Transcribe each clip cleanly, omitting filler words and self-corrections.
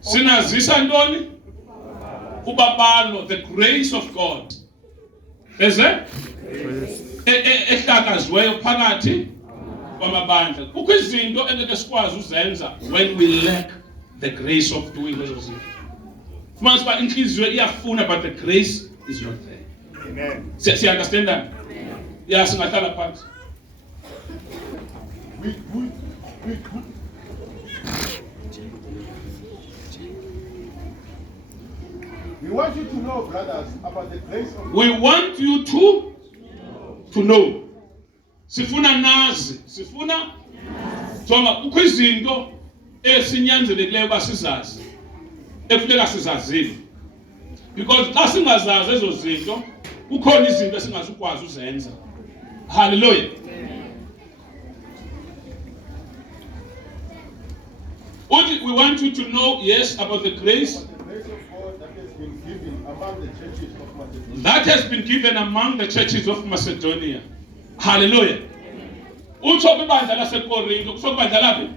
Sinazisa ntoni? Ubabalo, the grace of God. Eze? Ehlakaziweyo phakathi kwamabandla. Kukho izinto engeke sikwazi uzenza when we lack the grace of doing lezo zinto. Fumanisa uba inhliziyo iyafuna but the grace is not there. Amen. Si understand that? Yeah, singahlala phansi. We want you to know, brothers, about the grace of God. We want you to know. Sifuna nazi, sifuna jonga kukho izinto esinyanzelekileyo uba sizazi. Efuneka sizazile. Because xa singazazi ezo zinto, kukhona izinto esingazukwazi uzenza. Hallelujah. We want you to know, yes, about the grace. The grace of God that has been given among the churches of Macedonia. That has been given among the churches of Macedonia. Hallelujah. Utsho kwibandla laseKorinto, kusho kwibandla laphi?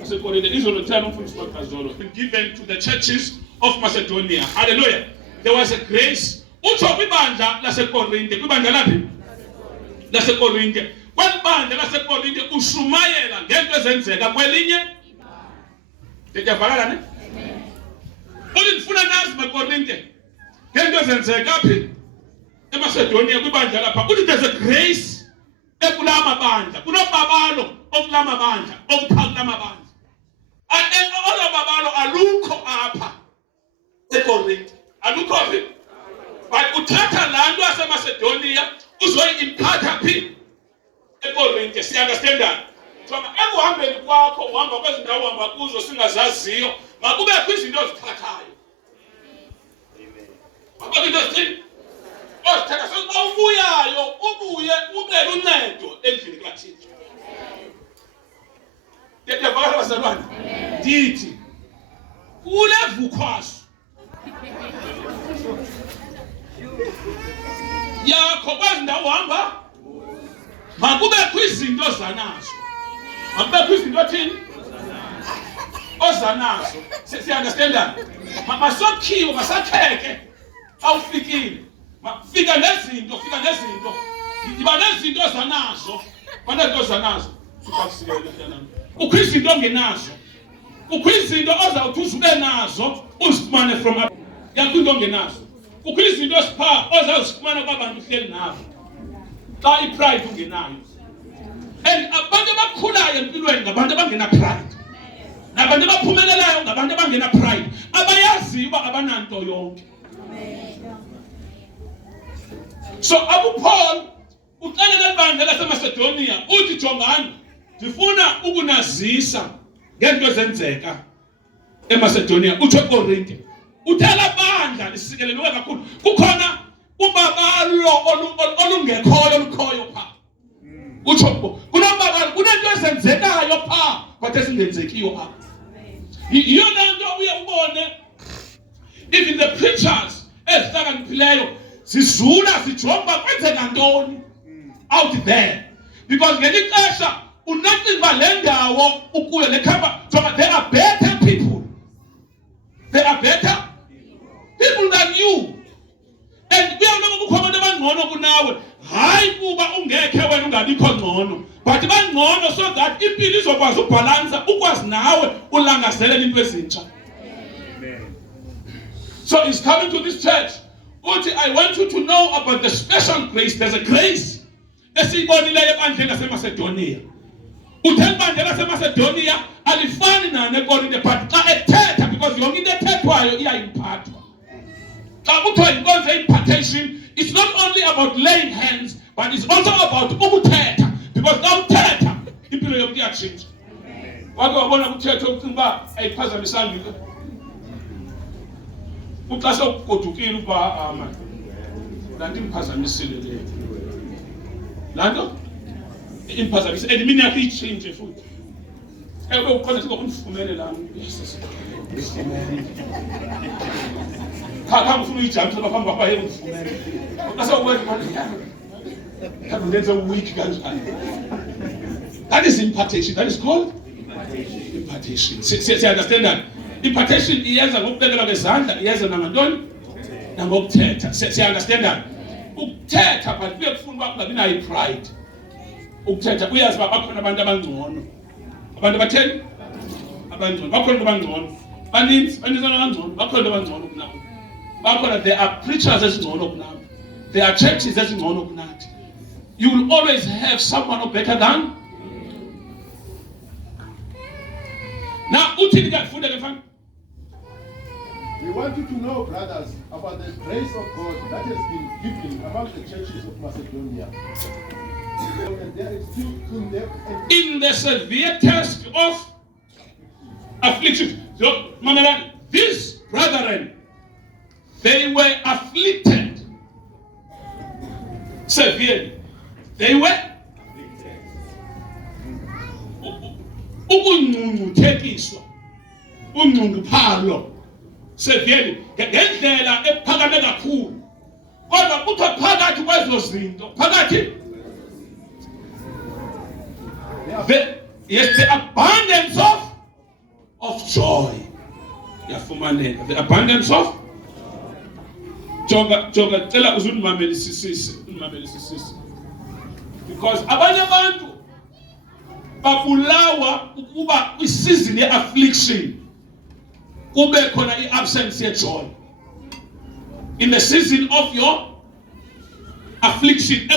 LaseKorinto, izolo thina umfundisi wakazolo. Been given to the churches of Macedonia. Hallelujah. There was a grace. Utsho kwibandla laseKorinto, kwibandla laphi? LaseKorinto. Kwibandla laseKorinto ushumayela ngento ezenzeka kwelinye. Ndiyavakala ne? Uthi ndifuna nazi maKorinto. Ngento ezenzeka phi? eMacedonia kwibandla lapha. Uthi there's a grace ekulama mabandla. Kunobabalo okulama mabandla, okuphakula mabandla. Olababalo alukho apha eKorinto. Alukho phi? But uthatha laa nto yaseMacedonia uzoyi-imphatha phi? eKorinto. Si understand that? Ekuhambeni kwakho uhamba kwezi ndawo uhamba kuzo singazaziyo, makubekho izinto ozithathayo. Makubekho into ezithini? Ozithatha sokuba ubuyayo ubuye ubele uncedo endlini kaThixo. Ndiyavakala bazalwane. Ndithi kule vukhwaso yakho kwezi ndawo uhamba, makubekho izinto ozanazo. Makubekho izinto thini? Ozanazo. Si understand that? Masokhiwe, masakheke awufikile. Fika nezinto, fika nezinto. Iba nezinto ozanazo. Kwanezinto ozanazo. Siphakisile lana. Kukho izinto ongenazo. Kukho izinto ozawuthi uzube nazo uzifumane from up. Yakho into ongenazo. Kukho izinto osipha ozawuzifumana kwabantu uhleli nabo. Xa ipride ungenayo. And abantu abakhulayo empilweni ngabantu abangena pride. Nabantu abaphumelelayo ngabantu abangena pride. Abayaziyo uba abananto yonke. So Abu Paul uxelela ibandla laseMacedonia uthi jongani, ndifuna ukunazisa ngento ezenzeka eMacedonia. Uthi eKorinto uthela bandla lisikelelwe kakhulu. Kukhona ubabalo olungekhoyo olukhoyo pha. Utsho kunobabalo kunento ezenzekayo pha kodwa ezingenzekiyo apha. Yiyo le nto uye ubone even the preachers ezihlakaniphileyo zizula zijonga kwenzeka ntoni out there, because ngeli xesha unacinga le ndawo ukuyo le khamba jonga there are better people. There are better people than you. And kuyawuloko kukho abantu abangcono kunawe, hayi kuba ungekhe wena ungabikho ngcono, but bangcono so that impilo izokwazi ubhalansa, ukwazi nawe ulangazelela into ezintsha. So he's coming to this church. Uthi, I want you to know about the special grace. There's a grace esiyibonileyo ebandleni laseMacedonia. Uthe ibandla laseMacedonia alifani neKorinto, but xa ethetha, because yonke into ethethwayo iyayimphathwa. Xa kuthiwa inkonzo impartation, it's not only about laying hands, but it's also about ukuthetha, because xa uthetha impilo yomntu iyatshintsha. Wake wabona ukuthetha ucinga uba ayiphazamisanga into. Uxa sewugodukile uba manje laa nto imphazamisile leyo. Laa nto imphazamisile and imini yakho itshintshe futhi. Ebe uqonda ukuthi undifumene laa nto. Kha ngifuna uyijamisa lapha phambi kwakho yebo undifumene. Uxa sewuwenza manje kanti ndenze uweek kanjani. That is impartation. That is called impartation. See, understand that? Impartation iyenza ngokubekelwa kwezandla, iyenza nangantoni? Nangokuthetha. Siya-understand? Ukuthetha but kuye kufuna uba kungabi nayo pride. Ukuthetha uyazi uba bakhona abantu abangcono. Abantu batheni? Abangcono. Bakhona abangcono. Baninzi abangcono. Bakhona abangcono kunawe. Bakhona, there are preachers ezingcono kunawe. There are churches ezingcono kunathi. You will always have someone better than. Now, uthini kufunda ke mfana? We want you to know, brothers, about the grace of God that has been given among the churches of Macedonia. And there is still in the severe task of affliction. So, Mama, these brethren, they were afflicted severely. They were ukunqunquthekiswa, unqunquphalo severely ngendlela ephakame kakhulu. Kodwa kuthiwa phakathi kwezo zinto, phakathi the abundance of joy. Yafumaneka, the abundance of jonga tela uzundimameli sisisi. Because abanye abantu babulawa ukuba kwisizini ye-affliction kube khona i-absence ye-joy. In the season of your affliction,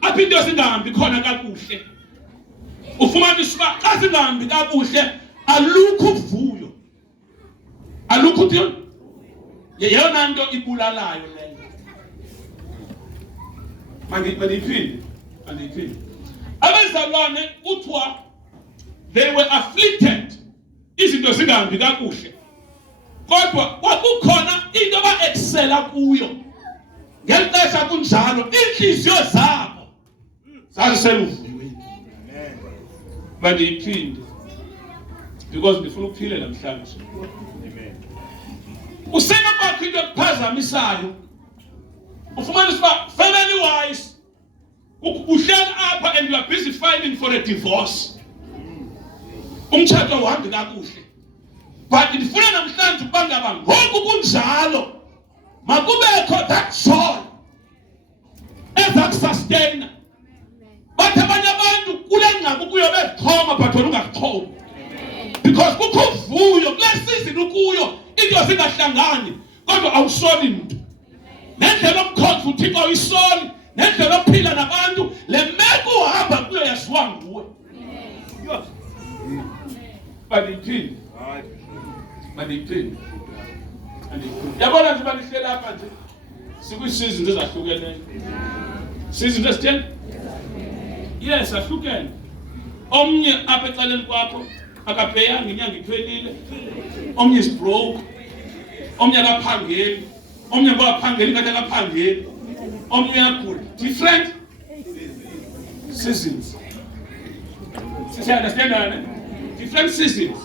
apho into zingahambi khona kakuhle, ufumanisa uba xa zingahambi kakuhle alukho uvuyo, alukho uthini, yeyona nto ibulalayo leyo. Mandiyiphinde. Abezalwane kuthiwa they were afflicted, izinto zingahambi kakuhle, kodwa kwakukhona into aba-excela kuyo. Ngeli xesha kunjalo iinhliziyo zabo zaziseluvuyweni. Mandiyiphinde because ndifuna ukuphile namhlanje. Usenobakho into ekuphazamisayo, ufumanisa uba family wise uhleli apha and you are busy fighting for a divorce. Umtshato uhambi kakuhle. But ndifuna namhlanje ukuba ngaba ngoku kunjalo makubekho that joy ezakusustaina. Bathi abanye abantu kule ngxaki kuyo bezixhoma but wena ungazixhomi. Because kukho uvuyo kule season ukuyo into zingahlangani kodwa awusoli mntu. Nendlela omkhonza uThixo uyisoli, nendlela ophila nabantu le meko uhamba kuyo yaziwa nguwe. Mandiyiphinde. Yabona nje banihleli apha nje sikwisizini ezahlukeneyo. Seasons ezitheni? Yes, ahlukene. Omnye apha ecaleni kwakho akapeyanga inyanga iphelile. Omnye is broke. Omnye akaphangeli. Omnye ngowaphangeli ngathi akaphangeli. Omnye uyagula. Different seasons. Siya understand? Different seasons.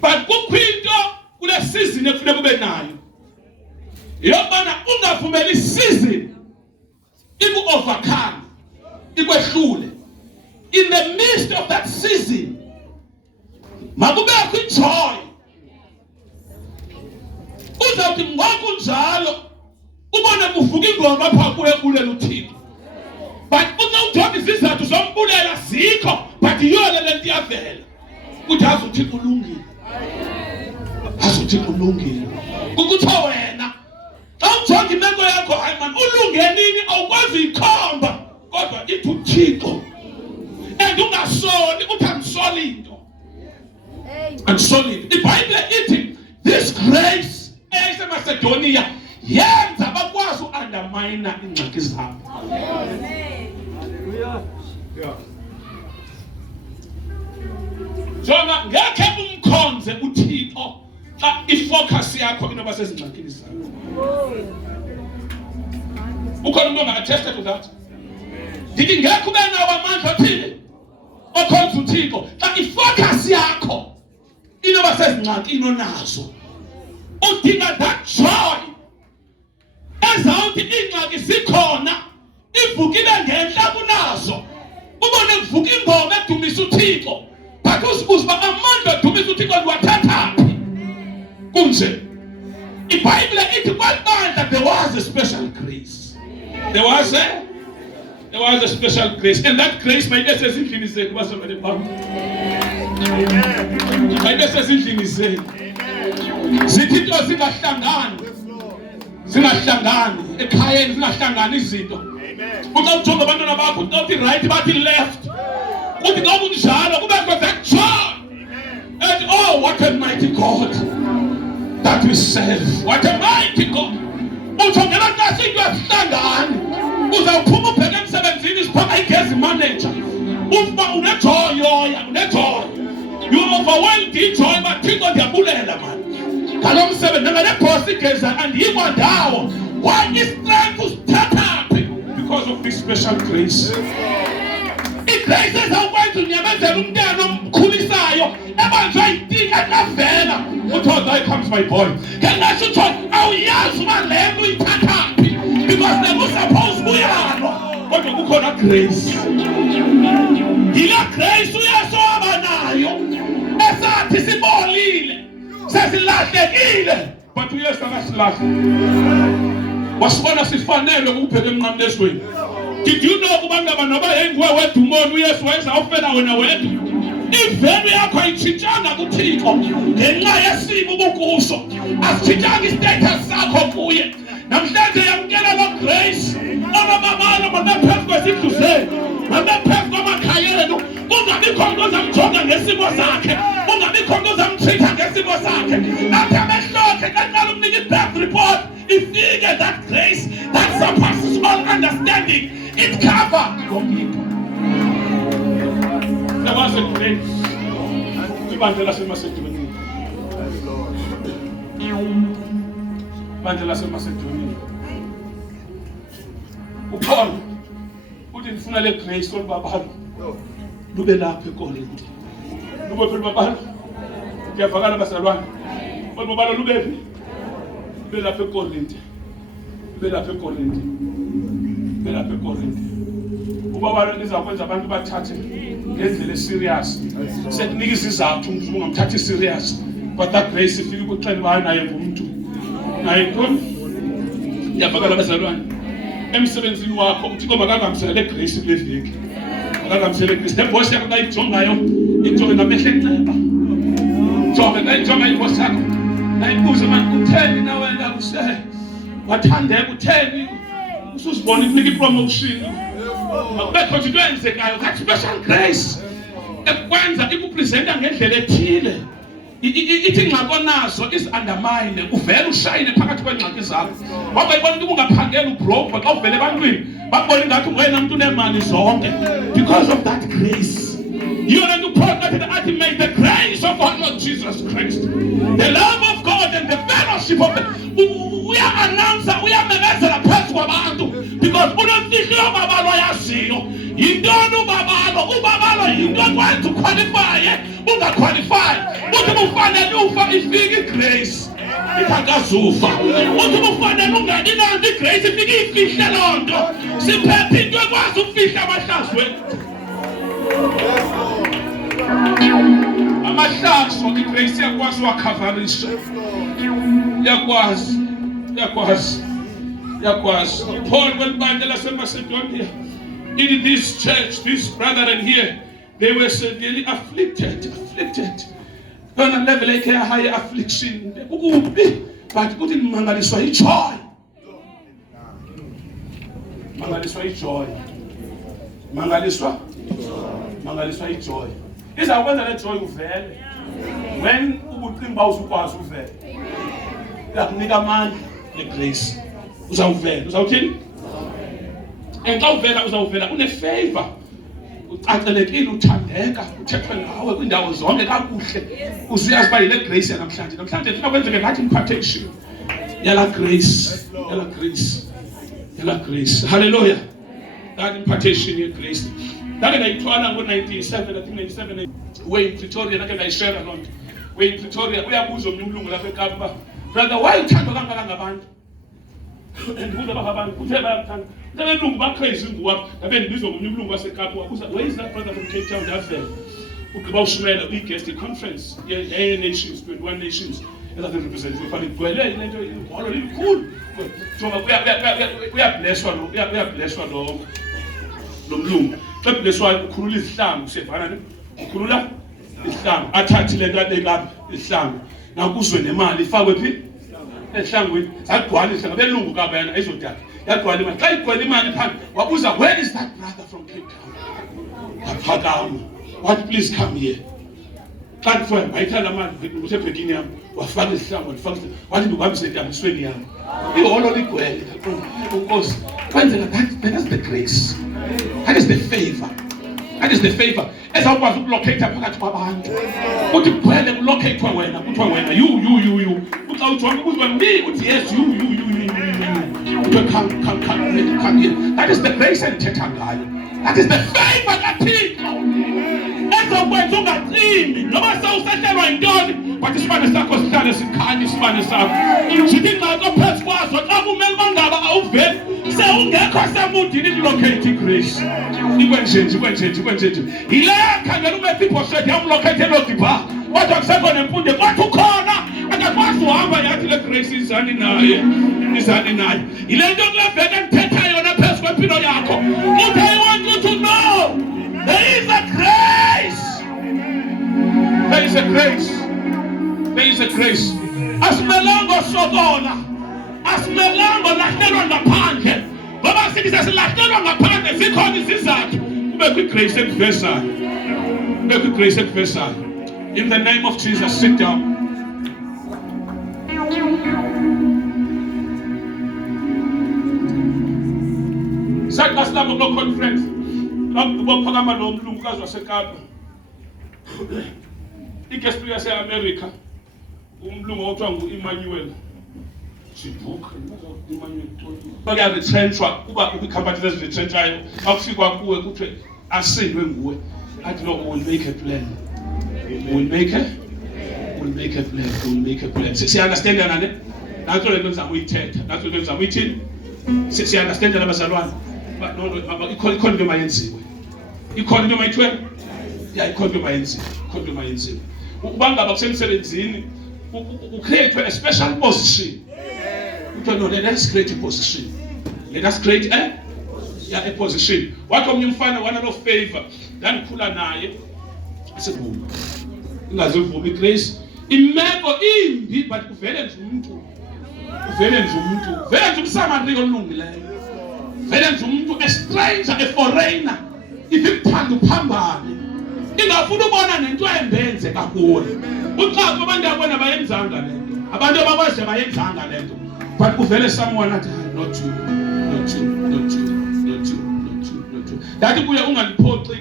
But kukhwinto kule season ekufuneka ube nayo. Yobana ungavumeli season iku-overcome, ikwehlule. In the midst of that season, makubekho ijoy. Uzawuthi ngokunjalo ubone kuvuka ingoma apha kuye kulela uThixo. But uzawujonga izizathu zombulela zikho, but yiyona le nto iyavela. Uthi azi uThixo ulungile. Azi uThixo ulungile. Kukuthiwa wena xa ujonga imeko yakho, hayi man, ulunge nini awukwazi ikhomba, kodwa ithi uThixo. And ungasoli, uthi angisoli into. Angisoli into. IBhayibhile ithi this grace eseMacedonia yenza bakwazi u-undermine iingxaki zabo. Jonga ngekhe umkhonze uThixo xa ifocus yakho inoba sezingxakini zakho. Ukhona umuntu onga-attested to that? Ndithi ngekho ube nawo amandla othile okhonza uThixo xa ifocus yakho inoba sezingxakini onazo. Udinga that joy ezawuthi iingxaki zikhona ivukile ngenhla kunazo, ubone kuvuka ingoma edumisa uThixo, but uzibuze uba amandla edumisa uThixo ndiwathathaphi. nje. IBhayibheli ithi kwabandla there was a special grace. There was a special grace, and that grace may be sezindlini zethu basebele bam. Maybe sezindlini zethu. Zithi into singahlangani ekhayeni, singahlangani izinto. Uthi ujonga abantwana bakho uthi right bathi left. Uthi ngoba unjalo kube khona that joy. And oh, what a mighty God that we serve. What a mighty God. Ujongela kasi into esihlangani. Uzawuphuma ubheke emsebenzini isiphaka igezi manager. Ufa unejoy unejoy. You overwhelmed joy but Thixo ndiyabulela man. Ngalo msebenzi ngale boss igeza andiyikwa ndawo. Why is strength to start up because of this special grace. Igrace ezawukwenza unyamezela umntana omkhulisayo ebanjwe itinga kavela. Uthola there comes my boy. Ngengasho uthi awuyazi uba le nto uyithathaphi because they were supposed kuyalwa. Kodwa kukhona grace. Yila grace uyasoba nayo. Esathi sibolile. Sesilahlekile. But uyesu akasilahle. Wasibona sifanele ukubheka emnqamlezweni. Did you know kubanga abantu abayenguwe wedumoni uyesu wenza ofela wena wedwa? Ivelu yakho ayitshintshanga kuThixo ngenxa yesimo ubukuso. Asitshintshanga istatus sakho kuye. Namhlanje yamkela lo grace. Abamama mabephezu kwezindlu zenu. Mabephezu kwamakhaya enu. Ungabikho umuntu ozamjonga ngesimo sakhe. Ungabikho umuntu ozamtreata ngesimo sakhe. Athi amehloke kaqala umnika i-birth report. Ifike that grace that surpasses all understanding. It covered your people. There was a grace. Ibandla laseMacedonia. Ibandla laseMacedonia. uPaul uthi ngifuna le grace kolubabalo. Lube lapha eKolinte. Lube phela babalo. Kuyavakala bazalwane. Kolubabalo lubephi? Lube lapha eKolinte. Lube lapha eKolinte. Lube lapha eKolinte. Ubabalo lizakwenza abantu bathathe ngendlela serious. Sekunika izizathu ukuthi ungamthathi serious. But that grace ifike ukuxela bayi naye ngumuntu. Naye khona. Kuyavakala bazalwane. Emsebenzini wakho uThixo makangamisele grace kule veki. Makangamisele grace. Le voice yakho nayijongayo injongo namehla enxeba. Jonga ivoice yakho. Nayibuza manje utheni na wena use. Wathandeka utheni? Usuzibona ikunika ipromotion. Akubekho nje into eyenzekayo. That special grace. Ekwenza ikupresenta ngendlela ethile. Ithi ngxakonazo is undermine uvela ushayine phakathi kwengxaki zakho. Ngoba ibona ukuthi ungaphangela ubroke xa uvele ebantwini bakubona ingathi wena umuntu unemali zonke because of that grace. You are to pray that the ultimate the grace of our Lord Jesus Christ, the love of God and the fellowship of we are announced, we are memezela phezu kwabantu because unomfihlo babalo yaziyo yintoni ubabalo yinto ekwenza uqualify ungaqualify uthi ufanele ufa ifike grace ithangazufa uthi ufanele ungani nanti grace ifike ifihle lonto siphephe into ekwazi ukufihla amahlazo amahlazo igrace yakwazi wakavarisha yakwazi Paul kwelibandla laseMacedonia in this church, this brethren here, they were severely afflicted. On a level like a higher affliction, but put in mangaliswa joy. Mangaliswa joy. This is how that joy uvele. When ubuqimba usukwazi uvele. Yakunika amandla legrace. Uzawuthini? Xa uzawuvela une-favor. Ucacelekile uthandeka uthethwe ngawe kwindawo zonke kakuhle. Usiyazi uba yile grace yanamhlanje. Namhlanje funa kwenzeke ngathi impartation yala grace. Hallelujah. That impartation ye grace. Ndake ndayithwala ngo-97 way in Pretoria ndake ndayishare loo nto. Way in Pretoria uyabuza omnye umlungu lapha eKapa uba brother why uthandwa kangaka ngabantu? Ndibuza abantu uthe bayakuthanda. Abelungu bacrazy nguwapha. Ngabe ndibizwa ngomnye umlungu waseKapa wabuza where is that brother from Cape Town Davela? Ugqiba ushumela uyi-guest conference ye-nations 21 nations represent ufana igcwele lento iholo likhulu jonga uyablesswa lo mlungu xa blesswayo ukhulula izihlangu siyavana ukhulula izihlangu athathi lento abeka izihlangu nakuzwe nemali ifakwe phi ehlangweni sagcwala izihlangu belungu kabana ayizodala yagcwala imali xa igcwele imali phansi wabuza where is that brother from Cape Town waphakama what please come here xa kufika bayithatha amali usebhekini yami wafaka izihlangu wathi ndikuhambise entambisweni yami iholo ligcwele unkosi kwenzela that is the grace, that is the favor, that is the favor ezawukwazi ukulocate phakathi kwabantu uthi kwele ulocate wena kuthiwa wena you uthi awujonga ukuzwa mbi uthi yes you come here. That is the grace endithetha ngayo, that is the favor kaThixo ezokwenza ungacimi noba sewusehlelwa yintoni but isibane sakho sihlale sikhanya isibane sakho sithi ngako phezu kwazo xa kumele bangaba awuveli sewungekho semudini kulocate grace ikwenjenje yile khangela uMephibosheth yamlocate elodipa kodwa kusekho nempunde kwathi ukhona akakwazi uhamba yathi le grace izani naye yile nto kule vele endithetha yona phezu kwempilo yakho uthi I want you to know there is a grace. There is a grace. There is a grace. Asimelanga sokola. Asimelanga lahlelwa ngaphandle. Ngoba sithi sesilahlelwa ngaphandle zikhona izizathu. Kube kwi-grace ekuvesayo. Kube kwi-grace ekuvesayo. In the name of Jesus, sit down. Sakulasilambo lo conference. Bophakama lo mlungukazi waseKapa. Iguest yase-America umlungu okuthiwa ngu-Emmanuel Sibuka retrenchwa kuba ikhampani leziretshentshayo akufikwa kuwe kuthiwe asindwe nguwe athi no we'll make a plan. Siya-understandana ne? Nanto lento ngizama uyithetha. Nanto lento ngizama uyithini? Siya-understandana abazalwane. Ikhona into mayenziwe. Ikhona into mayithwe? Ya ikhona into mayenziwe. Ubangaba kusemsebenzini create a special position. No, let us create a position. Let us create a position. Wathi omnye umfana wana lo favor ndandikhula naye isivuma ingazivuma igrace imeko imbi but kuvele nje umuntu vele nje umsamariya olungileyo vele nje umuntu a stranger, a foreigner ivimthanda uphambane ingafuna ubona nento embenze kakhulu uxapha abantu abona bayenzanga lento abantu abakwazi bayenzanga lento but kuvele someone athi not you that kuya ungandiphoxi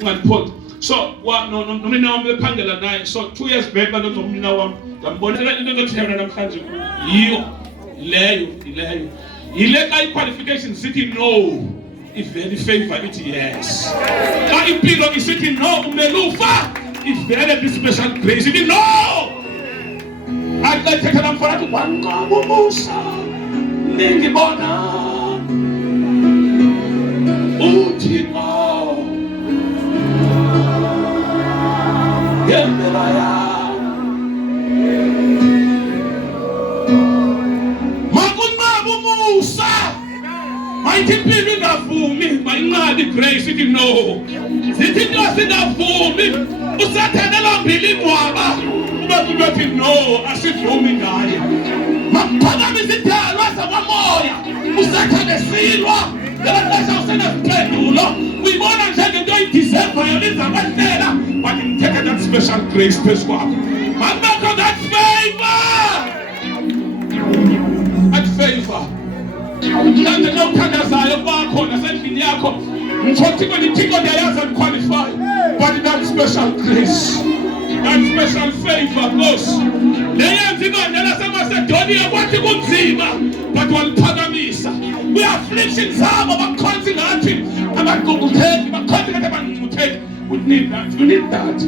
ungandiphoxi so nomnina wami bephangela naye so 2 years back nomnina wami ngambonela into engathena namhlanje yiyo leyo ile ka qualifications sithi no ivele favor ithi yes ka impilo isithi no umelufa ivele this special grace ithi no akathetha namfana ukuthi wanqaba umusa ningibona uthi no yembela ya makunqaba umusa mayithi impilo ingavumi mayinqabi grace ithi no zithi Nkosi ingavumi usathane lombili ingcwaba ubethi no asivumi ngaye maphakamise idalwa zamoya usathane silwa ngelaxesha usenesipendulo uyibona njengento oyideserva yona izabahlela but ngithethe that special grace phezu kwakho makubekho that favor mhlawumbe xa uthandazayo kwakho nasendlini yakho ngithothiko nithiko ndiyayazi andiqualify but that special grace, that special favor Nkosi leyenza ibandla laseMacedonia kwathi kunzima but waliphakamisa kwi-affliction zabo bakhonza ngathi abaqungqutheki bakhonza ngathi abaqungqutheki you need that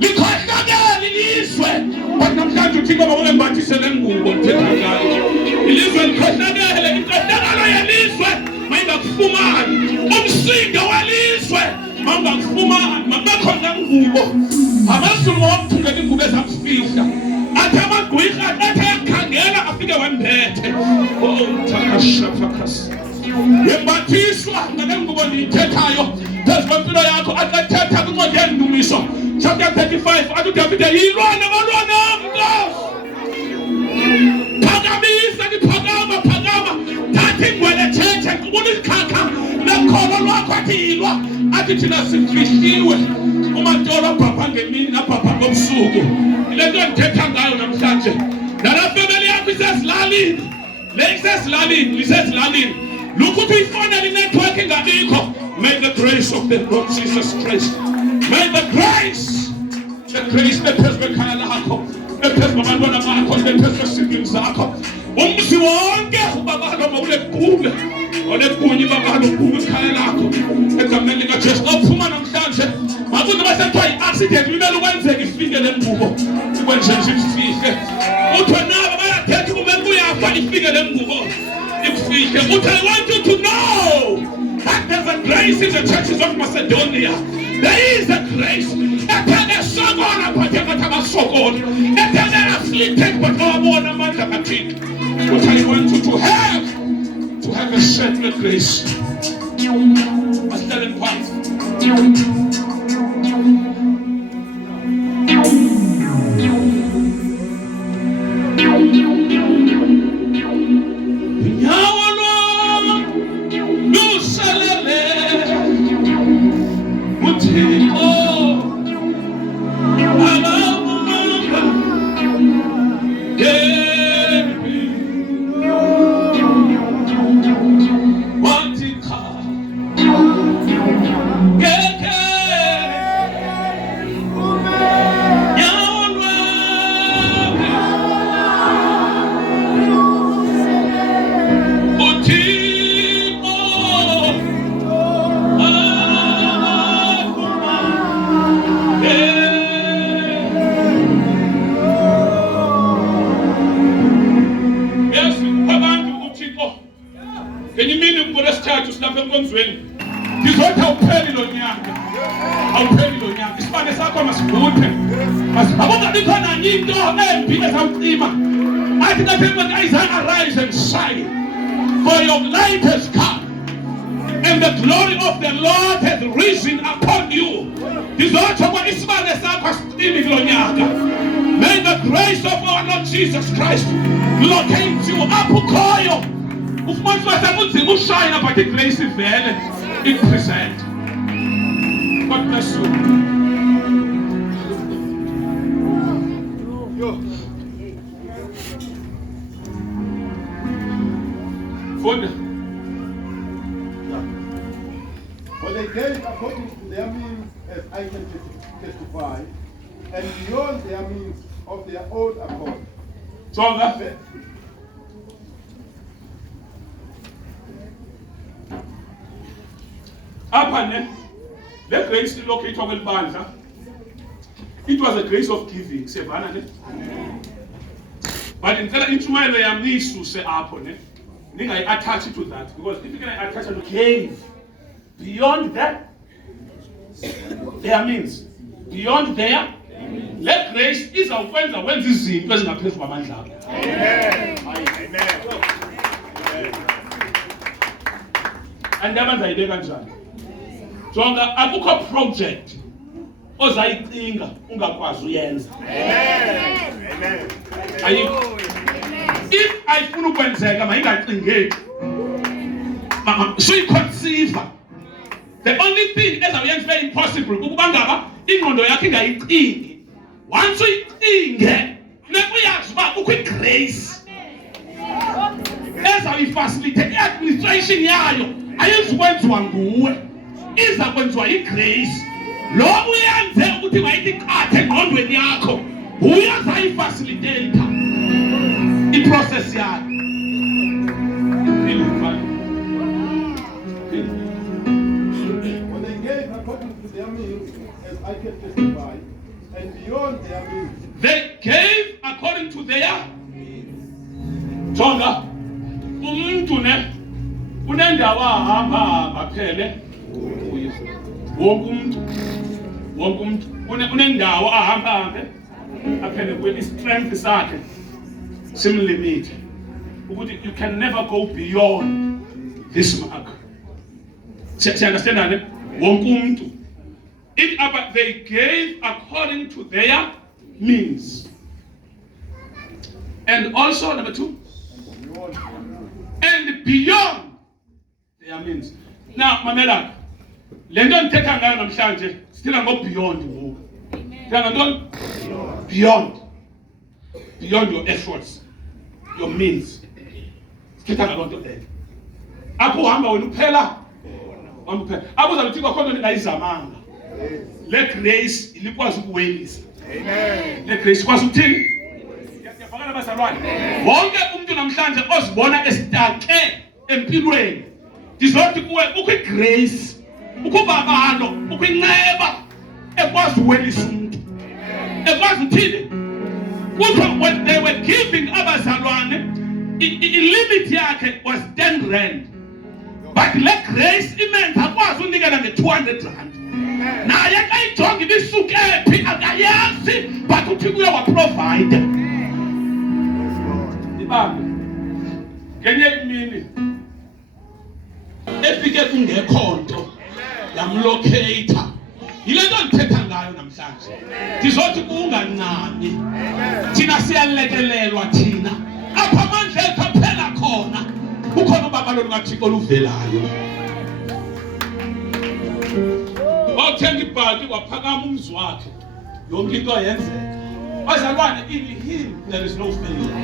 likhohlakele ilizwe but namhlanje uthixo bakulembathisele ngubo thetha ngayo ilizwe likhohlakele inkohlakalo yelizwe mayingakufumani umsindo welizwe mangakufumani mabekhona ngubo abazulu wamthungela Oh, takashafakasi. Yembatiswa ngale ngubo ndiyithethayo phezu kwempilo yakho akathetha kwincwadi yendumiso chapter 35 athi uDavide yilwa nabalwana Nkosi. Phakamisa ndiphakama thatha ingwele thethe kubona isikhakha nekholo lwakho athi yilwa athi thina sifihliwe umatolo abhabha ngemini nabhabha ngobusuku. Ile nto ndithetha ngayo namhlanje nala family yakho isesilalini lisesilalini look ukuthi uyifonela inetwork engabikho. May the grace of the Lord Jesus Christ, may the grace lephezu kwekhaya lakho, lephezu kwabantwana bakho, lephezu kwesiblings zakho, umzi wonke ubabalo mawulequle olekunye babalo kuwe ekhaya lakho egameni likaJesu. Awuphuma namhlanje makuthi basethiwa i-accident limele ukwenzeka ifike le ngubo ikwenje nje ifike uthi nabo bayathetha kumele uyafa ifike le ngubo ifike. Uthi I want you to know that there's a grace in the churches of Macedonia. There is a grace. Etene sokona pateka sokona. Etene afflicted but awabona amandla kaThixo. What I want you to have a certain grace. I'm telling you. Ndizothi awupheli lo nyaka. Isibane sakho masivuthe. Abungabikho nanye into embi ezawucima. Athi kaThixo arise and shine, for your light has come, and the glory of the Lord has risen upon you. Ndizothi kwa isibane sakho asicimi lo nyaka. May the grace of our Lord Jesus Christ locate you apukhoyo. Ufumana wasekunzima ushayina but igrace ivele ipresent. God bless you. For they gave according to their means, as I can testify, and beyond their means of their own accord. Stronger. Apha ne le grace ilokhetwa kwelibandla, it was a grace of giving. Siyabana ne? But ngicela intshumayelo yami niyisuse apho ne, ningayi-attach to that, because if you can attach to gave beyond that their means, beyond their le grace izawukwenza wenza izinto ezingaphezu kwamandla akho. Amen. And abenza kanjani? Jonga akukho project ozayicinga ungakwazi uyenza. Amen. Ayikho. If ayifuna ukwenzeka mayingacingeki. Suyiconceive. The only thing ezawuyenza very impossible ukuba ngaba ingqondo yakhe ingayicingi. Once uyicinge, nekuyazi uba kukho igrace ezawuyifacilitate i-administration yayo ayizukwenziwa nguwe, iza kwenziwa yigrace. Lo uyenze ukuthi mayithi qatha engqondweni yakho, uyazayifacilitate iprocess yakho. When they gave according to their means, as I can testify, and beyond their means. They gave according to their Jonga, umuntu ne unendawo ahamba aphele wonke umuntu unendawo ahamba aphele kwe strength sakhe simlimit. ukuthi you can never go beyond this mark. See understand that? Wonke umuntu. But they gave according to their means. And also, number 2, and beyond their means. Now, mamela, lento ngithetha ngayo namhlanje, sithina ngo beyond ngoku. Beyond your efforts, your means. Sithetha ngalonto leyo. Apho uhamba wena uphela, apho uzaluthi kwakhona ningayizamanga. Le grace ilikwazi ukuwelisa. Amen. Le grace ikwazi ukuthini? Yafakala bazalwane. Wonke umuntu namhlanje ozibona esitake empilweni. Ndizothi kuwe ukho igrace, ukho babalo, ukho inceba ekwazi ukuwelisa umuntu. Ekwazi ukuthini? Kuthiwa when they were giving abazalwane, limit yakhe was 10 rand. But le grace imenza akwazi unikela nge200 rand. Naye kayijonga ibisuke phi akayazi but uthi kuye wa provide. Ibambe. Ngenye imini efike kungekho nto yamlocator. Yile nto ngithetha ngayo namhlanje. Ndizothi kungancane. Thina siyalekelelwa thina. Apha amandla ethu aphela khona. Ukhona ubaba lo lukaThixo oluvelayo. Wathenga ibhaki waphakama umzi wakhe. Yonke into yenzeka. Bazalwane, in him there is no failure.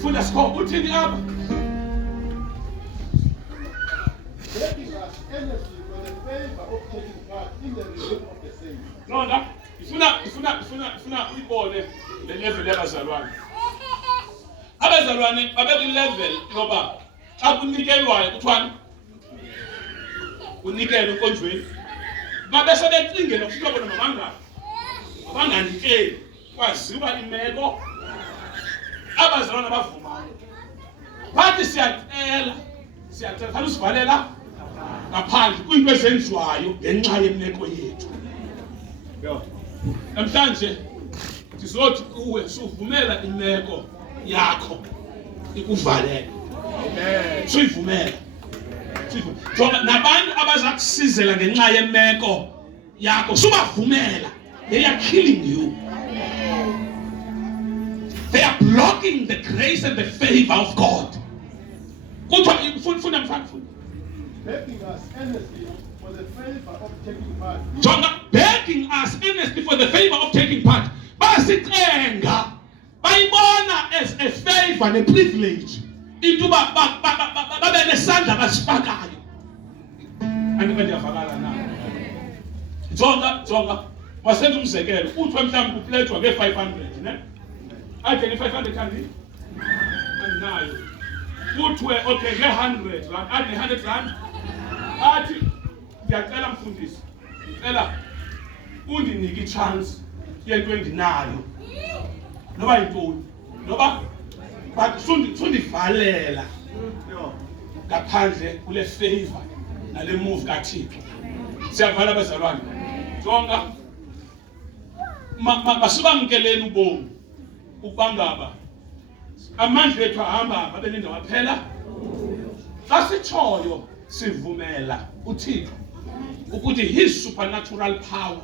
Funda sikho uthini apha? Begging us earnestly for the favor of taking part in the relief of the saints. Londa, ifuna uyibone le level yabazalwane. Abazalwane babeka level yoba xa kunikelwayo kuthiwani? Unikele enkonjweni. Mabese becinge nokuhlobo nomangani. Abanganikeli kwaziwa imeko. Abazalwane bavumayo. Bathi siyacela fanele usivalela ngaphandle kwinto ezenziwayo ngenxa yemeko yethu. Namhlanje sizothi kuwe suvumela imeko yakho ikuvalele. Amen. Suyivumela. Jonga nabantu abazakusizela ngenxa yemeko yakho subavumela. They are killing you. They are blocking the grace and the favor of God. Begging us earnestly for the favor of taking part. Jonga, begging us earnestly for the favor of taking part. Basithenga bayibona as a favor and a privilege. Into babe nesandla basifakayo. Andike ndiyavakala na. Jonga wasenza umzekelo uthi mhlawumbe upledgwa nge500 ne? Athi nge500 kandi andinayo. Kuthiwe okay nge100 rand, athi 100 rand. Athi ngiyacela mfundisi. Ngicela undinike ichance yento endinayo. Noba yintoni? Noba but sundivalela ngaphandle kule favor nale move kaThixo. Siyavala abazalwane. Jonga masibamkeleni ubomi ukubangaba amandla ethu ahamba babe nendawo aphela. Xa sitshoyo sivumela uThixo ukuthi his supernatural power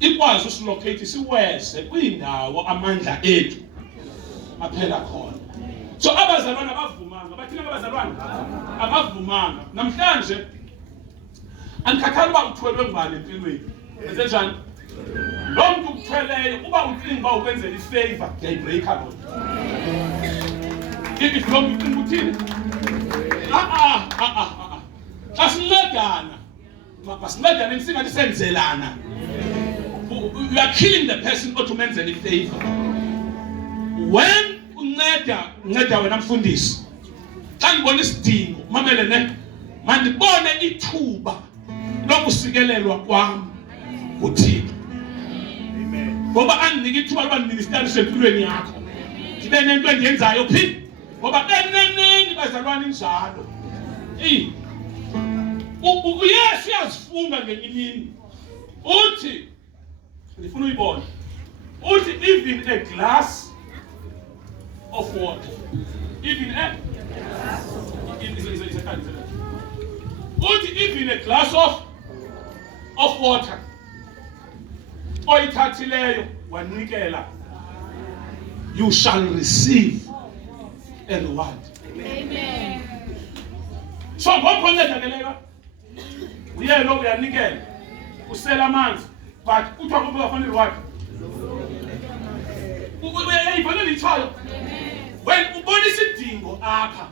ikwazi usilocate siwese kwindawo amandla ethu aphela khona. So abazalwane abavumanga bathina abazalwane abavumanga namhlanje andikhathali uba uthwelwe ngubani empilweni. Benze njani? Lo muntu ukuthweleyo uba ucinga uba ukwenzela ifavor ngiyayibreaka loo nto. If lo muntu ucinga uthini? Xa sincedana masincedane singathi senzelana. You are killing the person othi umenzela ifavor. When unceda wena mfundisi xa ngibona isidingo mamele ne mandibone ithuba lokusikelelwa kwami kuThixo. Amen. Ngoba andinike ithuba loba ministry sempilweni yakho. Ndibe nento endiyenzayo phi? Ngoba beneneni bazalwane njalo. Uyesu uyazifunga ngenye imini. Uthi ndifuna uyibona. Uthi even a glass of water even even a glass of water oyithathileyo wanikela, you shall receive a reward. Amen. So ngophonedakeleyo uyelo uyanikela usela amanzi but kuthiwa kuba kufanele reward. Uyayibona lithayo when ubona isidingo apha,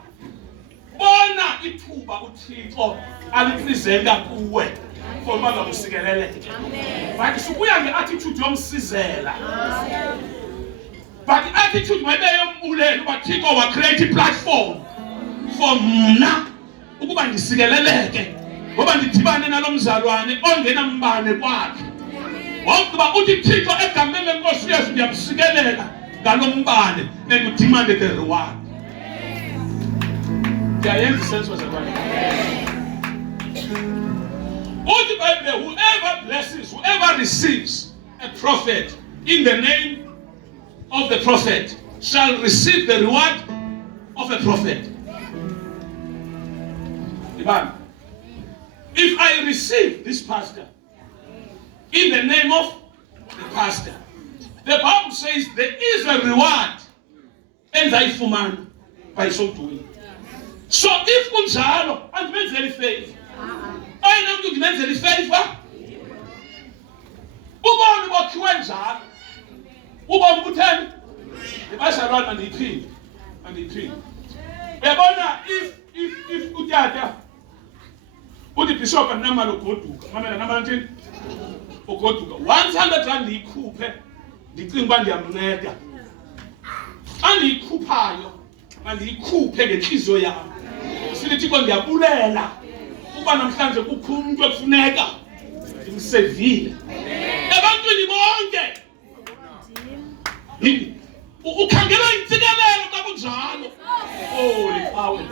bona ithuba uThixo alipresenta kuwe for uba ngakusikeleleke. But sukuya nge-attitude yomsizela, but i-attitude mayibe yombulelo uba Thixo wa-create i-platform for mna ukuba ndisikeleleke ngoba ndidibane nalo mzalwane ongenambane kwakhe. Ngoba uthi Thixo egameni lenkosi yesu ndiyamsikelela ngalo mbane and udimande the reward. Ndiyayenza isenzo zabantu. Uthi Bible, whoever blesses, whoever receives a prophet in the name of the prophet shall receive the reward of a prophet. If I receive this pastor in the name of the pastor, the Bible says there is a reward endayifumana by so doing. So if kunjalo andimenzeli favor, ayena mntu ndimenzeli favor, ubone bokhiwe njalo, ubone ubutheni ibazalwane andiyiphinde. Uyabona if utata uthi bishop andinamali ugoduka, mamela namali nthini ugoduka 100 rand ndiyikhuphe ndicinga uba ndiyamnceda. Xa ndiyikhuphayo mandiyikhuphe ngenhliziyo yami silithi ko ndiyabulela uba namhlanje kukho umuntu ekufuneka ndimsevile ebantwini bonke. Ukhangela intsikelelo xa kunjalo. Liqhawe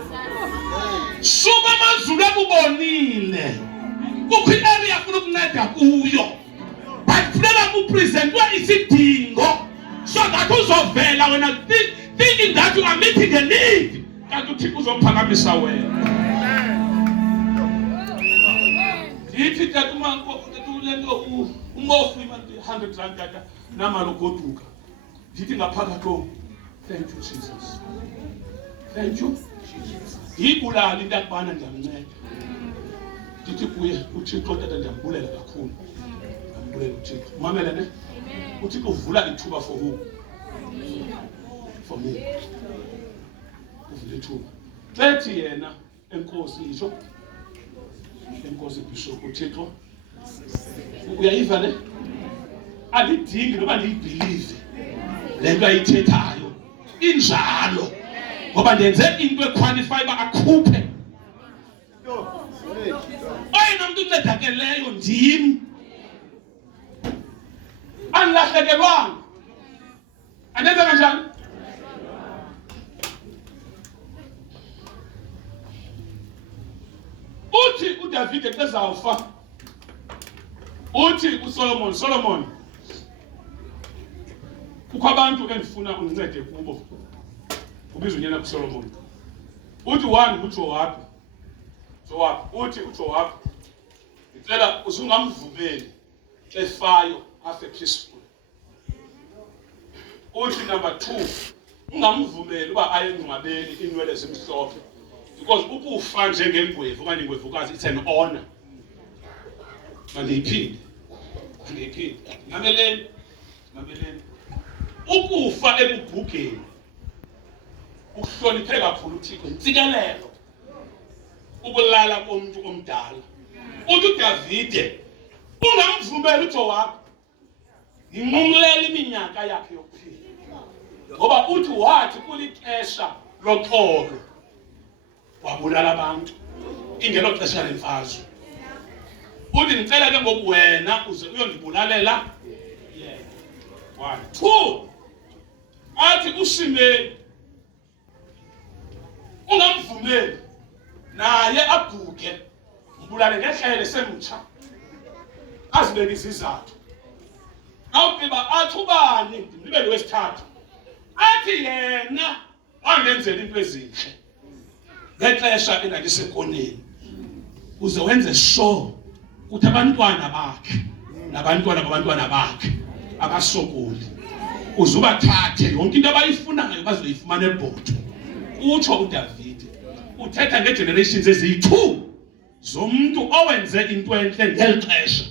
suba amazulu ekubonile kukho i-area afuna ukunceda kuyo, but funeka kupresentwe isidingo so that uzovela wena thinking that you are meeting a need, kanti uThixo uzophakamisa wena. Yithi tata lento umofu 100 rand tata namali ugoduka, ndithi ngaphakathi thank you Jesus, thank you Jesus. Yibulala into yakubana ndiyamnceda, ndithi kuye uThixo tata ndiyambulela kakhulu, ndiyambulela uThixo. Mamela ne uThixo uvula ithuba for who? For me. Uvula ithuba. Bethi yena enkosi isho, enkosi bishop uThixo uyayiva ne alidingi noba ndiyibhilive le nto ayithethayo injalo ngoba ndenze into equalify uba akhuphe. Oyena mntu uncedakeleyo ndim, andilahlekelwanga. Andenza kanjani? Uthi uDavid ezawufa, uthi uSolomon, kukho abantu endifuna undincede kubo. Ubizwa unyana kuSolomon. Uthi one uJowabi. Uthi uJowabi, ngicela usungamvumeli efayo afe peaceful. Uthi number 2, ungamvumeli uba aye engcwabeni inwele zimhlophe, because ukufa njengengwevu okanye ingwevukazi it's an honor. Mandiyiphinde. Ngameleni. Ukufa ebubhugeni ukuhloniphe kakhulu uThixo, intsikelelo, ukulala komuntu omdala. Uthi uDavide ungamvumeli uJowabi yinqumlela iminyaka yakhe yokuphila, ngoba uthi wathi kulixesha loxolo wabulala abantu ingelo xesha lemfazwe. Uthi ngicela ke ngoku wena uze uyondibulalela yena. 1 2 athi uShimei ungamvumeli naye abhuke mbulale ngehlele semtsha azibeke izizathu. Awuqiba athi ubani ndimlibele wesithathu athi yena wangenzela into ezinhle ngexesha elalisekoneni uze wenze sure ukuthi abantwana bakhe nabantwana babantwana bakhe abasokoli uzubathathe yonke into abayifunayo bazoyifumana eBhotwe. Utsho uDavid uthetha ngegenerations eziyi-2 zomuntu owenze into enhle ngelixesha.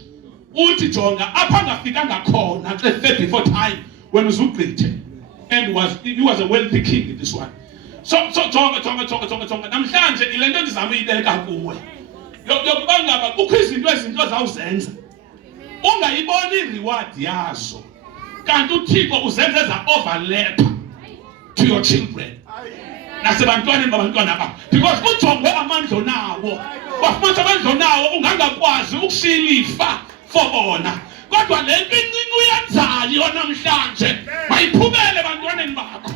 Uthi jonga apha angafikanga khona xe before time when uzugqithe and he was a wealthy king, this one. So jonga namhlanje ile nto ndizama uyibeka kuwe yokuba ngaba kukho izinto ezinto zawuzenza ungayiboni ireward yazo kanti uThixo uzenze za overlap to your children nasebantwaneni babantwana bakho because kujongwe amandlo nawo wafumana amandlo nawo ungangakwazi ukusilifa for bona kodwa le nto incinci uyenzayo namhlanje mayiphumele bantwaneni bakho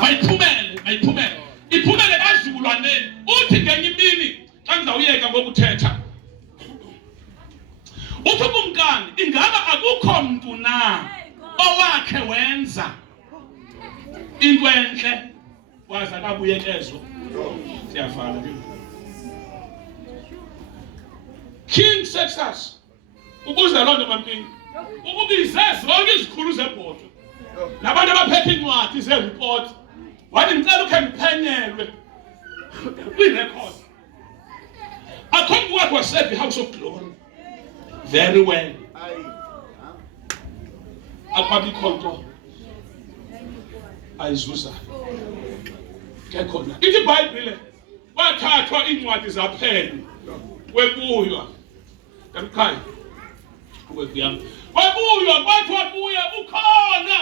mayiphumele iphumele bazukulwaneni. Uthi ngenye imini xa ngizawuyeka ngokuthetha uthi kumkani ingaba akukho mntu na owakhe wenza into enhle waza kabuyekezwa. Siyafana King Sextus ukuze loo nto mampini ukubize zonke izikhulu zeBhotwe nabantu abaphethe incwadi zereport wathi ngicela ukhe ngiphenyelwe kwi-record according to what was said the House of Glory very well akwabikho nto ayizuzayo ke khona ithi iBhayibhile wathathwa iincwadi zaphenywa webuywa emkhaya webuyam webuywa kwathiwa buye ukhona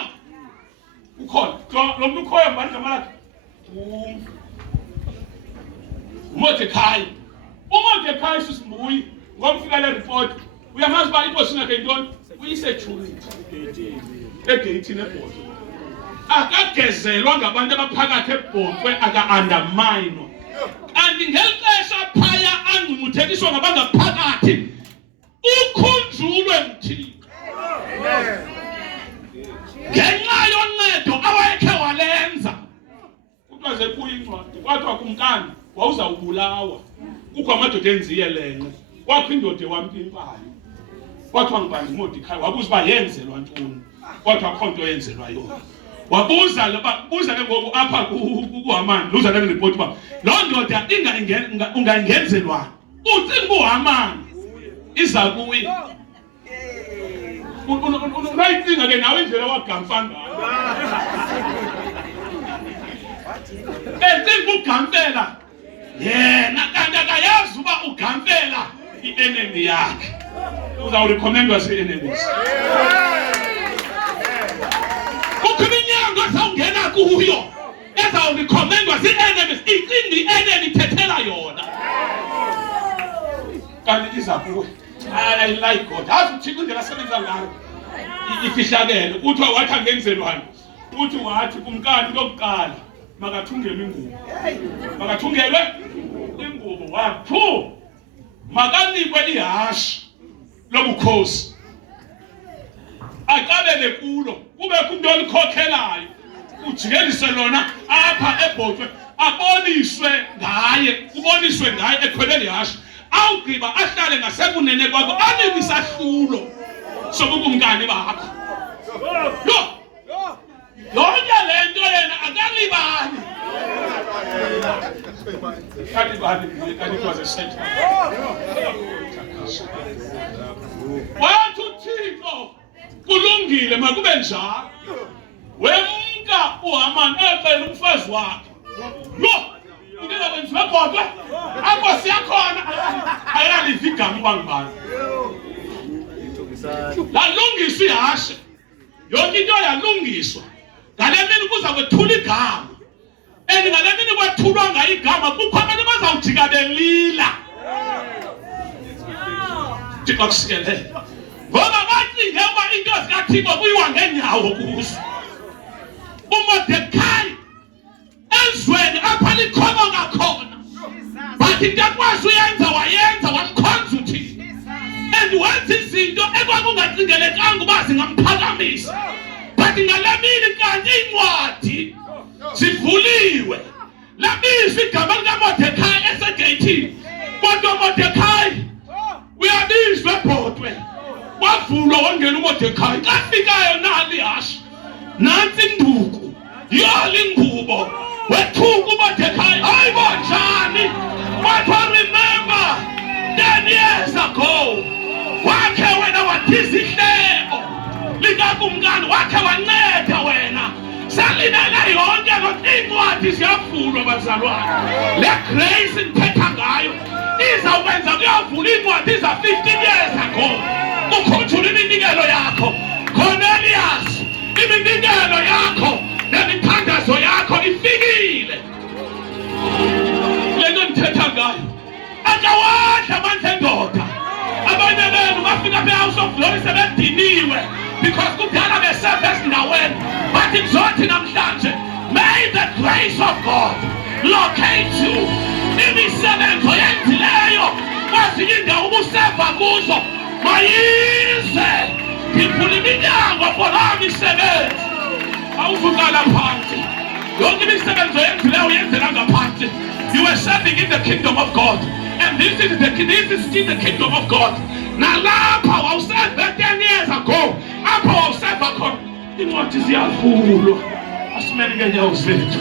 lo muntu ukhoyo mbani igama lakhe uMordecai sisimbuyi ngomfika le report uyamazi uba inkosi yakhe yintoni uyisecurity egeyithini eBhotwe akagezelwa ngabantu abaphakathi eBhotwe aka-undermine kanti ngelixesha phaya angcunguthethiswa ngabangaphakathi ukhunjulwe nguThixo ngenxa yoncedo awayekhe walenza. Kuthiwa ze kuyincwadi kwathiwa kumkani wawuzawubulawa kukho amadoda enziye lenxe kwakho indoda ewampimpayo kwathiwa ngubani uMordecai wabuza uba yenzelwa ntoni kwathiwa akho nto yenzelwa yona buza ke ngoku apha kuHamani luza nereport uba loo ndoda ungangenzelwani ucinga uHamani iza kuwi unayicinga ke nawe indlela wagamfa ngayo ecinga ugamfela yena kanti akayazi uba ugamfela i-enemy yakhe uzawurecommendwa zii-enemies. Kukho iminyango ezawungena kuyo ezawurecommendwa zii-enemies icinga i-enemy thethela yona kanti iza kuwe. I like God. Hazi uThixo indlela asebenza ngayo ifihlakele kuthiwa wathi angenzelwani uthi wathi kumkani into yokuqala makathungelwe ingubo wathu makanikwe ihashi lobukhosi aqabele kulo kubekho into olikhokhelayo ujikelise lona apha eBhotwe kuboniswe ngaye ekhwelele ihashi awugqiba ahlale ngasekunene kwakho anikwe isahlulo sobukumkani bakho. Yonke le nto yena akalibali kanti it was a set. Wathi uThixo kulungile makube njalo wemka uHamani ecela umfazi wakhe into ezakwenziwa eBhotwe apho siyakhona ayaliva igama uba ngubani lalungiswa ihashe yonke into yalungiswa ngale mini kuza kwethula igama and ngale mini kwethulwa ngayo igama kukho abantu bazawujika belila Thixo akusikelele ngoba bacinge uba into zikaThixo kuyiwa ngeenyawo kuzo. uMordecai ezweni apha likhona ngakhona bathi into akwazi uyenza wayenza wamkhonza uThixo and wenza izinto ekwakungacingelekanga uba zingamphakamisa but but ngalamini kanti incwadi sivuliwe labizwa igama likaMordekhai esegeyithini kodwa uMordekhai uyabizwa ebhodwe wavulwa wangena uMordekhai kafikayo nali hashi nansi induku yali ingubo wethuka uMordekhai hayibo njani but remember 10 years ago wakhe wena wathizihlebo likakumkani wakhe wanceda wena salinela yonke incwadi ziyavulwa bazalwane le grace inthetha ngayo izawukwenza kuyavula incwadi za 15 years ago ukhuthula iminikelo yakho Cornelius iminikelo yakho nemithandazo yakho ifikile lento nithetha ngayo akawadla amandla endoda abanye benu bafika eHouse of Glory sebediniwe because kudala beserve ezindaweni but ngizothi namhlanje may the grace of God locate you imisebenzi oyenzileyo kwezinye indawo ubuseva kuzo mayize ivula iminyango for lawo misebenzi awuvukala phansi yonke imisebenzi oyenzileyo uyenzela ngaphansi. You were serving in the kingdom of God and this is still the kingdom of God. Nalapha wawuserve 10 years ago apha wawuserve khona incwadi ziyavulwa asimele ngenyawo zethu.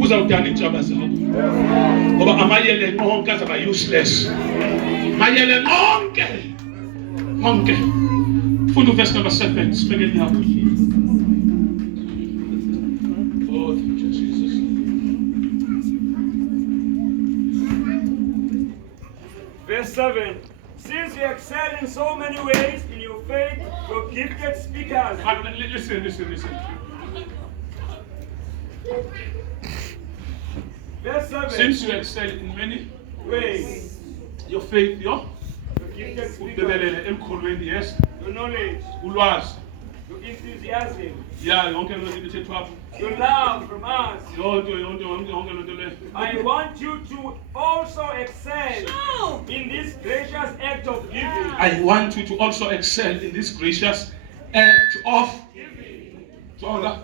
Uzawudana injaba zakho ngoba amayele onke azaba useless. Mayele onke funda verse number 7 sibekeni lapho. Oh thank you Jesus. Verse 7. Since you excel in so many ways in your faith, your gifted speakers. Listen. Verse 7. Since you excel in many ways, your faith, your gifted speakers, emkhulweni yes, your knowledge, ulwazi, your enthusiasm, yeah yonke lento ithethwayo, your love from us. yonke lento le. I want you to also excel in this gracious act of giving. I want you to also excel in this gracious act of giving. So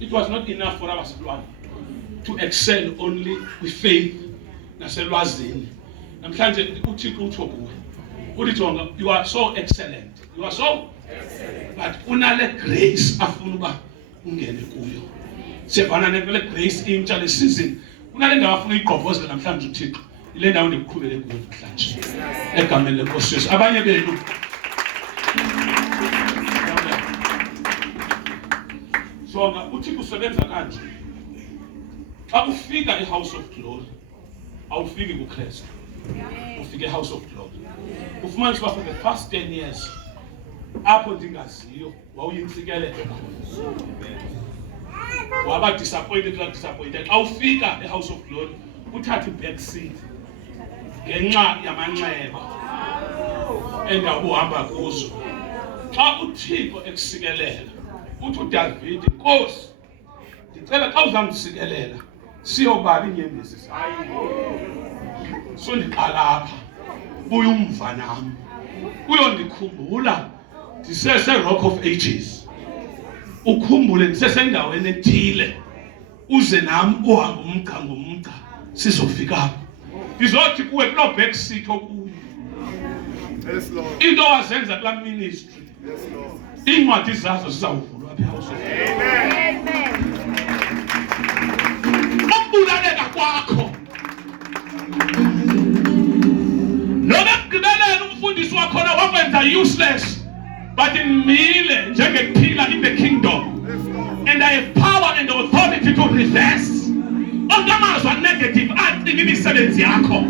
it was not enough for us to excel only with faith naselwazini. Namhlanje uThixo uthi kuwe uthi Jonga, you are so excellent, you are so excellent, but unale grace afuna uba ungene kuyo. Siyabana nale grace intsha le season unale ndawo afuna uyigqobhozela namhlanje uThixo ile ndawo ndikuqhubele kuyo namhlanje egameni lenkosi Yesu. Abanye benu Jonga uThixo usebenza kanje. Xa ufika eHouse of Glory awufiki kuKristu, ufike eHouse of Glory ufumanise uba for the past 10 years apho ndingaziyo wawuyintsikelelo khona waba disappointed. Xa ufika eHouse of Glory uthathe back seat ngenxa yamanxeba endabuhamba kuzo. Xa uThixo ekusikelela uthi uDavid Nkosi ndicela xa uzamsikelela siyobala inyembezi zakho sondiqala apha buya umva nami uyondikhumbula ndisese Rock of Ages, ukhumbule ndisesendaweni ethile uze nami uhambe umgca ngomgca sizofika apho ndizothi kuwe kuloo back seat okuyo. Yes, Lord. Into wazenza kulaa ministry Yes, Lord. incwadi zazo zizawuvulwa apha eHouse of Glory. Amen. Ukubulaleka kwakho noma ekugqibeleni umfundisi wakhona wakwenza useless, but imile njengekuphila in the kingdom, and I have power and authority to reverse onke amazwi negative acinga imisebenzi yakho.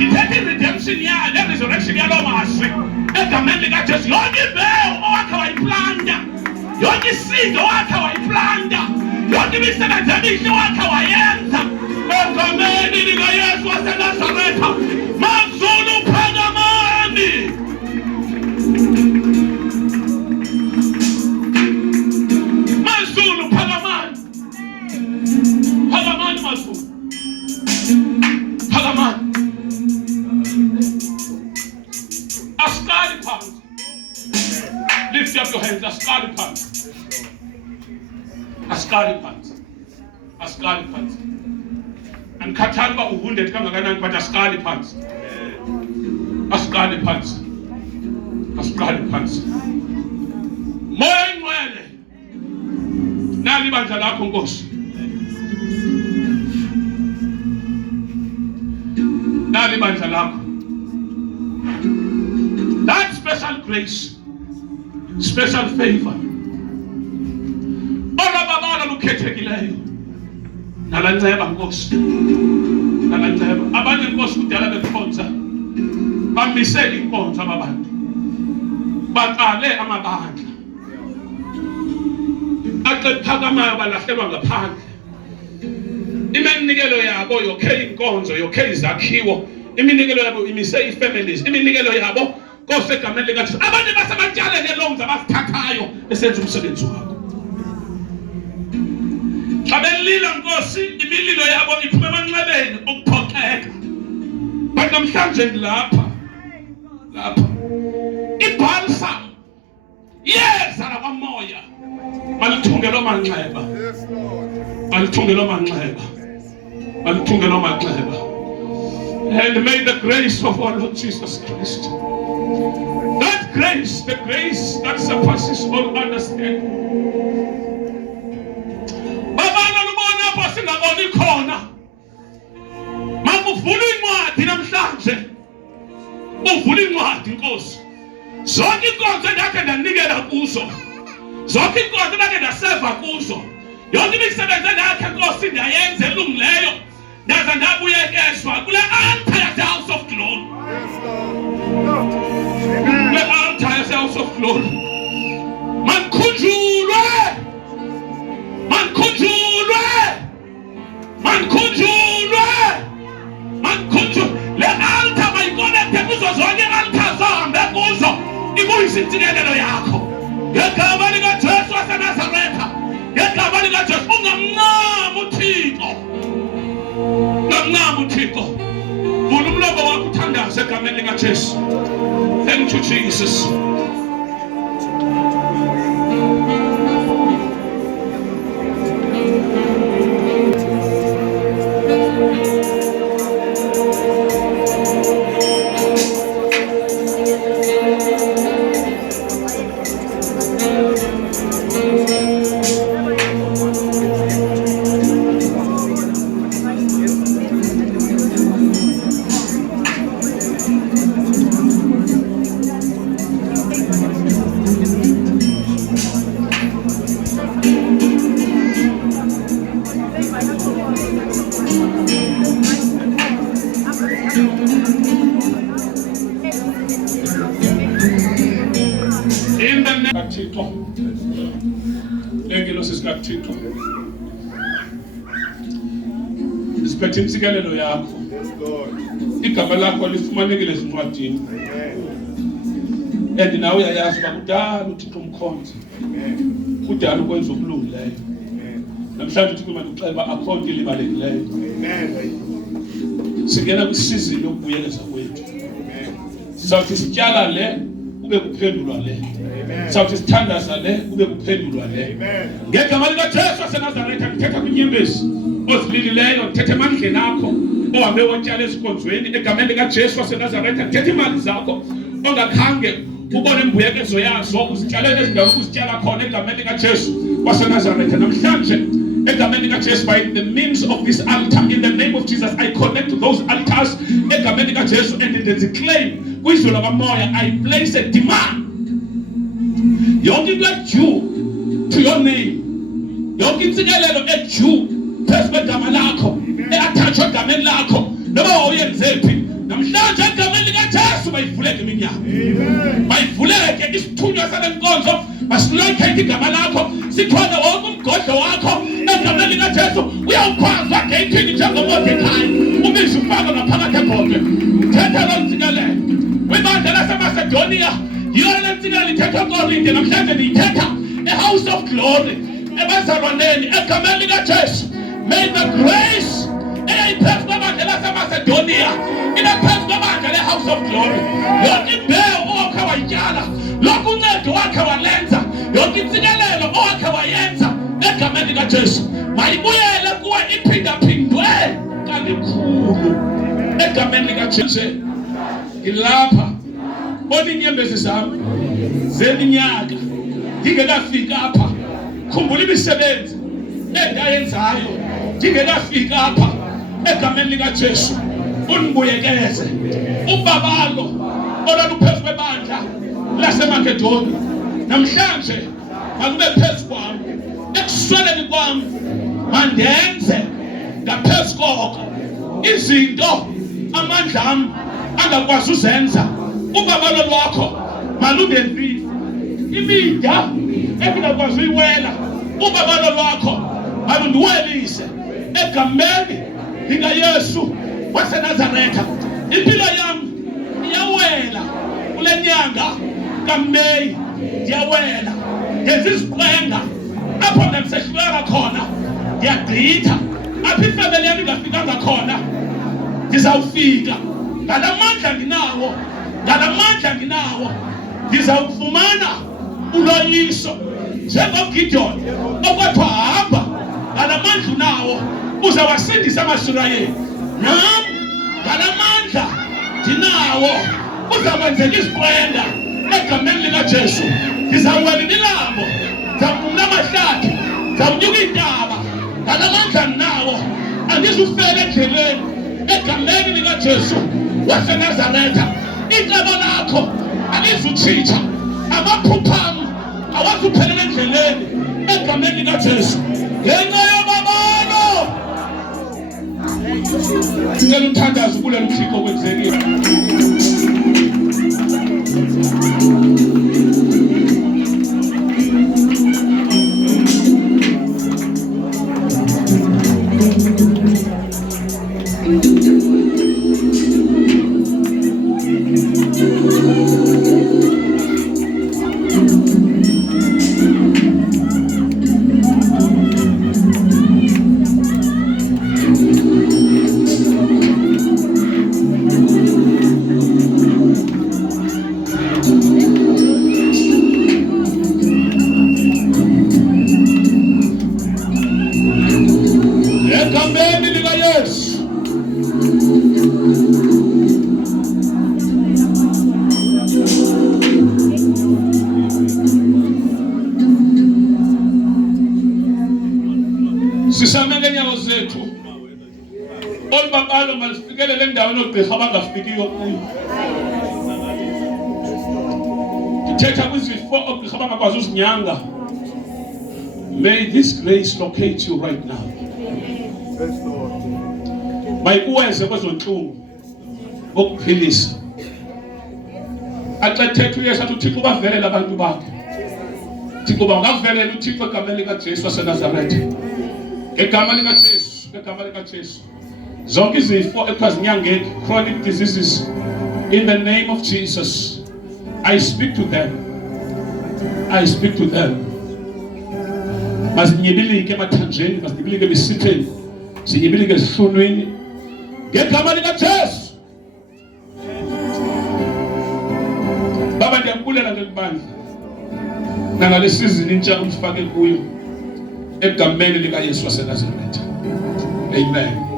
Ithethe redemption yayo ne-resurrection yaloo mazwi egameni likaJesu. Yonke imbewu owakhe wayiplanta, yonke isindo owakhe wayiplanta, yonke imisebenzi emihle owakhe wayenza egameni likaYesu waseNazaretha, mazulu phakamani. lift up your hands. Asikali phansi. Asikali phansi. Asikali phansi. Andikhathali uba u-100 kangakanani but asikali phansi. Asikali phansi. Asikali phansi. Moya ingcwele. Nali ibandla lakho Nkosi. Nali ibandla lakho. That special grace, special favor. Olababala lukhethekileyo. Nalanceba Nkosi. Nalanceba. Abanye Nkosi kudala bekhonza. Bamisela inkonzo ababantu. Baqale amabandla. Aqephakamayo balahlelwa ngaphandle. Iminikelo yabo yokhela inkonzo, yokhela izakhiwo. Iminikelo yabo imise ifamilies. Iminikelo yabo Nkosi egameni likaJesu. Abantu basebatshalene loans abasithathayo besenza umsebenzi wabo. Xa belila Nkosi, imililo yabo iphuma emanxebeni okuphoxeka. But namhlanje ngilapha. Lapha. Ibhalsam. Yeza labamoya. Malithungelo manxeba. Malithungelo manxeba. Malithungelo manxeba. And may the grace of our Lord Jesus Christ, that grace, the grace that surpasses all understanding. Babana lubona apho singaboni khona. Makuvula incwadi namhlanje. Uvula incwadi Nkosi. Zonke inkonzo endakhe ndanikela kuzo. Zonke inkonzo endakhe ndaseva kuzo. Yonke imisebenzi endakhe Nkosi ndayenza elungileyo. Ndaza ndabuyekezwa kule altar yase-House of Glory. Kule altar yase-House of Glory. Mankhunjulwe. Mankhunjulwe. Mankhunjulwe. Mankhunjulwe. Le altar mayikonekte kuzo zonke altar zohambe kuzo. Ibuyise intsikelelo yakho. Ngegama likaJesu waseNazaretha. Ngegama likaJesu ungamncami uThixo. Ungamncami uThixo. Vula umlomo wakho uthandaze egameni likaJesu. Thank you Jesus. Thixo. Lengelosi sikaThixo. Siphethe insikelelo yakho. Igama lakho lifumanekile ezincwadini. And nawe uyayazi uba kudala uThixo umkhonza. Kudala ukwenza okulungileyo. Namhlanje uThixo manje uxela uba akho nto ilibalekileyo. Singena kwisizini yokubuyekeza kwethu. Sizawuthi sityala le kube kuphendulwa le. Sizawuthi sithandaza le kube kuphendulwa le. Ngegama likaJesu waseNazaretha ngithetha kwinyembezi ozililileyo, ngithetha emandleni akho ohambe wotyala ezikonzweni egameni likaJesu waseNazaretha. Ngithetha imali zakho ongakhange ubone imbuyekezo yazo uzityalele ezindaweni uzityala khona egameni likaJesu waseNazaretha. Namhlanje egameni likaJesu, by the means of this altar, in the name of Jesus, I connect to those altars egameni likaJesu and in the claim kwizwe labamoya I place a demand. Yonke into edue to your name, yonke insikelelo edue phezu kwegama lakho, eattachwe egameni lakho, noba wawuyenzephi, namhlanje egameni likaJesu bayivuleke iminyango. Bayivuleke isithunywa sale nkonzo, masilokhethe igama lakho, sithole wonke umgodlo wakho egameni likaJesu. Uyawukhwazwa geyithini njengoMordekhai, umisho ufaka ngaphakathi ebhodwe. Thetha lo nsikelelo kwibandla laseMacedonia. Yiyo le nsikelelo ithethwa eKorinte, namhlanje ndiyithetha eHouse of Glory ebazalwaneni egameni likaJesu. May the grace eyayiphezu kwabandla laseMacedonia ibe phezu kwabandla leHouse of Glory. Yonke imbewu owakhe wayityala, lonke uncedo wakhe walenza likaJesu mayibuyele kuwe iphindaphindwe kalikhulu egameni likaJesu. Ngilapha bona inyembezi zami zeminyaka ngingekafika apha, khumbula imisebenzi engayenzayo ngingekafika apha egameni likaJesu. Unibuyekeze ubabalo olwaluphezu kwebandla laseMakedoni namhlanje akube phezu kwami, ekusweleni kwami mandenze ngaphezu koko izinto amandla ami angakwazi uzenza. Ubabalo lwakho malundenzise imida engingakwazi uyiwela, ubabalo lwakho malundiwelise egameni likaYesu waseNazaretha. Impilo yami iyawela kule nyanga kaMeyi, ndiyawela ngenza iziqwenga apho ngisehluleka khona, ndiyagqitha apho ifamily yami ingafikanga khona ndizawufika. Ngalamandla nginawo, ngalamandla nginawo, ndizawufumana uloyiso njengoGideon okwathiwa hamba, ngalamandla unawo uzawasindisa amaSirayeli. Nami ngalamandla ndinawo uzakwenzeka isiqwenga egameni likaJesu. Ndizawuwela imilambo, ndizawuphumula amahlathi, ndizawunyuka iintaba, ngalamandla ndinawo. Andizufela endleleni egameni likaJesu waseNazaretha. Icebo lakho alizutshintsha, amaphupha ami awazuphelela endleleni egameni likaJesu ngenxa yobabalo. Ngicela uthandaze kulela uThixo okwenzekile. Egameni likaYesu. Sisamele nyawo zethu. Olubabalo malifikelele endaweni ogqirha abangafikiyo kuyo. Ndithetha kwizifo ogqirha abangakwazi uzinyanga. May this grace locate you right now. Mayikuweze kwezonhlungu okuphilisa. Axethethe uYesu athi uThixo bavelela abantu bakhe. Thixo bangavelela uThixo egameni likaJesu waseNazaretha. Egama likaJesu, egama likaJesu. Zonke izifo ekwazinyangeki, chronic diseases, in the name of Jesus, I speak to them. I speak to them. Mazinyibilike emathanjeni, mazinyibilike emisitheni, zinyibilike ezihlunwini. Ngegama likaJesu. Baba ndiyakubulela ngekubandla nangalesizini intsha umfake kuyo egameni likaYesu waseNazaretha. Amen.